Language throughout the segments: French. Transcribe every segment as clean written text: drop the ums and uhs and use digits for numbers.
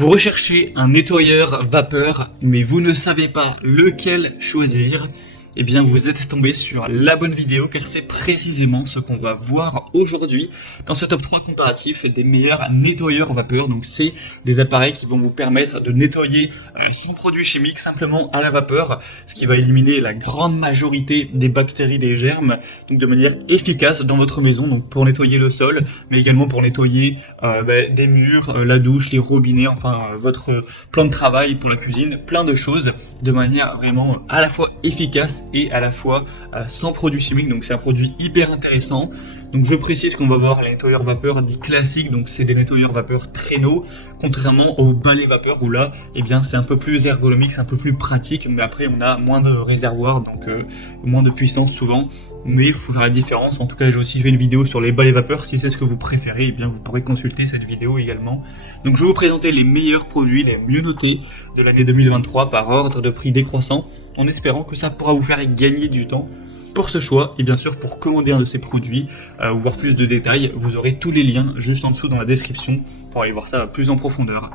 Vous recherchez un nettoyeur vapeur, mais vous ne savez pas lequel choisir. Eh bien, vous êtes tombé sur la bonne vidéo, car c'est précisément ce qu'on va voir aujourd'hui dans ce top 3 comparatif des meilleurs nettoyeurs vapeur. Donc, c'est des appareils qui vont vous permettre de nettoyer sans produits chimiques, simplement à la vapeur, ce qui va éliminer la grande majorité des bactéries, des germes, donc de manière efficace dans votre maison, donc pour nettoyer le sol, mais également pour nettoyer des murs, la douche, les robinets, enfin votre plan de travail pour la cuisine, plein de choses de manière vraiment à la fois efficace et à la fois sans produits chimiques. Donc c'est un produit hyper intéressant. Donc je précise qu'on va voir les nettoyeurs vapeur dits classiques, donc c'est des nettoyeurs vapeur traîneau, contrairement aux balais vapeur où là, eh bien c'est un peu plus ergonomique, c'est un peu plus pratique, mais après on a moins de réservoirs, donc moins de puissance souvent. Mais il faut faire la différence. En tout cas, j'ai aussi fait une vidéo sur les balais vapeur. Si c'est ce que vous préférez, eh bien vous pourrez consulter cette vidéo également. Donc je vais vous présenter les meilleurs produits, les mieux notés de l'année 2023 par ordre de prix décroissant, en espérant que ça pourra vous faire gagner du temps pour ce choix. Et bien sûr, pour commander un de ces produits ou voir plus de détails, vous aurez tous les liens juste en dessous dans la description pour aller voir ça plus en profondeur.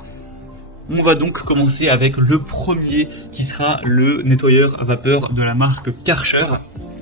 On va donc commencer avec le premier qui sera le nettoyeur à vapeur de la marque Karcher.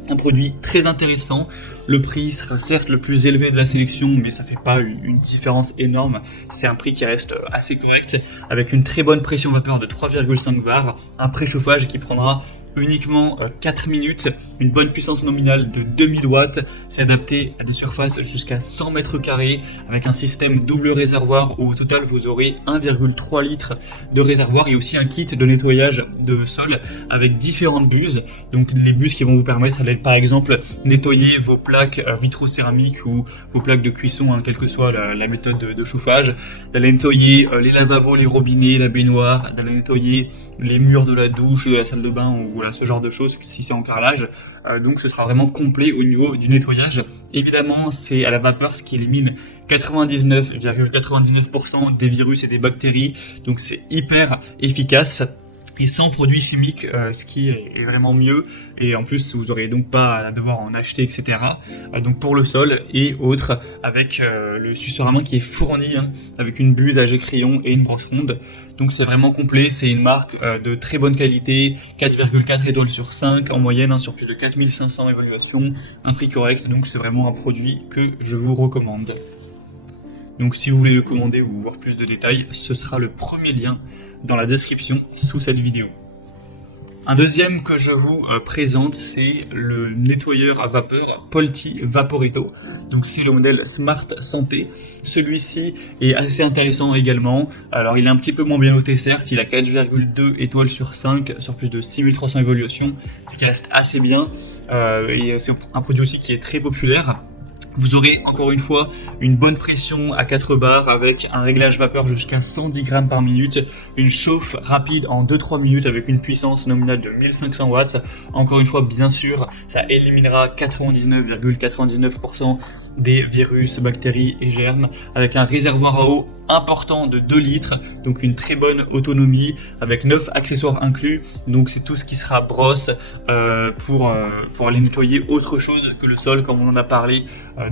Un produit très intéressant. Le prix sera certes le plus élevé de la sélection, mais ça fait pas une différence énorme. C'est un prix qui reste assez correct, avec une très bonne pression vapeur de 3,5 bars, un préchauffage qui prendra uniquement 4 minutes, une bonne puissance nominale de 2000 watts, c'est adapté à des surfaces jusqu'à 100 mètres carrés avec un système double réservoir où au total vous aurez 1,3 litres de réservoir et aussi un kit de nettoyage de sol avec différentes buses, donc les buses qui vont vous permettre d'aller par exemple nettoyer vos plaques vitrocéramiques ou vos plaques de cuisson, quelle que soit la méthode de chauffage, d'aller nettoyer les lavabos, les robinets, la baignoire, d'aller nettoyer les murs de la douche, de la salle de bain ou voilà, ce genre de choses si c'est en carrelage. Donc ce sera vraiment complet au niveau du nettoyage. Évidemment, c'est à la vapeur, ce qui élimine 99,99% des virus et des bactéries. Donc c'est hyper efficace. Et sans produits chimiques, ce qui est vraiment mieux, et en plus vous n'aurez donc pas à devoir en acheter, etc. Donc pour le sol et autres, avec le suceur à main qui est fourni, avec une buse à jet crayon et une brosse ronde. Donc c'est vraiment complet, c'est une marque de très bonne qualité, 4,4 étoiles sur 5 en moyenne, sur plus de 4500 évaluations, un prix correct, donc c'est vraiment un produit que je vous recommande. Donc si vous voulez le commander ou voir plus de détails, ce sera le premier lien dans la description sous cette vidéo. Un deuxième que je vous présente, c'est le nettoyeur à vapeur Polti Vaporetto. Donc c'est le modèle Smart Santé. Celui-ci est assez intéressant également. Alors il est un petit peu moins bien noté certes, il a 4,2 étoiles sur 5 sur plus de 6300 évaluations, ce qui reste assez bien. Et c'est un produit aussi qui est très populaire. Vous aurez encore une fois une bonne pression à 4 bars avec un réglage vapeur jusqu'à 110 grammes par minute, une chauffe rapide en 2-3 minutes avec une puissance nominale de 1500 watts. Encore une fois, bien sûr, ça éliminera 99,99% des virus, bactéries et germes avec un réservoir à eau important de 2 litres, donc une très bonne autonomie avec 9 accessoires inclus. Donc c'est tout ce qui sera brosse pour aller nettoyer autre chose que le sol, comme on en a parlé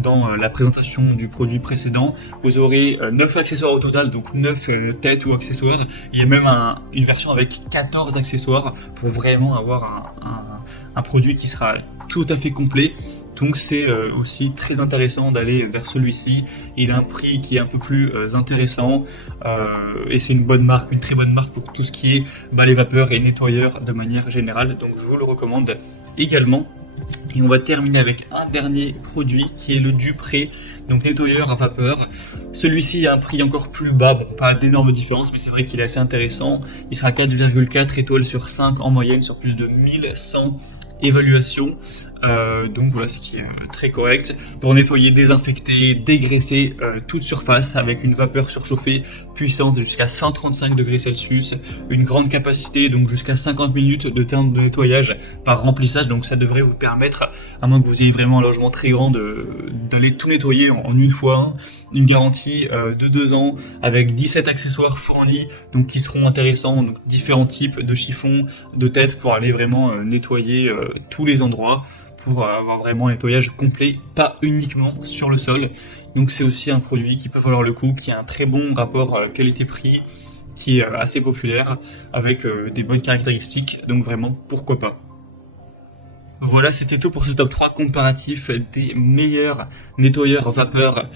dans la présentation du produit précédent. Vous aurez 9 accessoires au total, donc 9 têtes ou accessoires. Il y a même une version avec 14 accessoires pour vraiment avoir un produit qui sera tout à fait complet. Donc c'est aussi très intéressant d'aller vers celui-ci. Il a un prix qui est un peu plus intéressant et c'est une bonne marque, une très bonne marque pour tout ce qui est balai vapeur et nettoyeur de manière générale. Donc je vous le recommande également. Et on va terminer avec un dernier produit qui est le Dupré, donc nettoyeur à vapeur. Celui-ci a un prix encore plus bas, bon, pas d'énormes différences, mais c'est vrai qu'il est assez intéressant. Il sera 4,4 étoiles sur 5 en moyenne sur plus de 1100 évaluations. Donc voilà, ce qui est très correct pour nettoyer, désinfecter, dégraisser toute surface avec une vapeur surchauffée puissante jusqu'à 135 degrés Celsius, une grande capacité, donc jusqu'à 50 minutes de temps de nettoyage par remplissage. Donc ça devrait vous permettre, à moins que vous ayez vraiment un logement très grand, d'aller tout nettoyer en une fois. Une garantie de 2 ans avec 17 accessoires fournis, donc qui seront intéressants, donc différents types de chiffons, de têtes pour aller vraiment nettoyer tous les endroits, pour avoir vraiment un nettoyage complet, pas uniquement sur le sol. Donc c'est aussi un produit qui peut valoir le coup, qui a un très bon rapport qualité-prix, qui est assez populaire, avec des bonnes caractéristiques, donc vraiment, pourquoi pas. Voilà, c'était tout pour ce top 3 comparatif des meilleurs nettoyeurs vapeur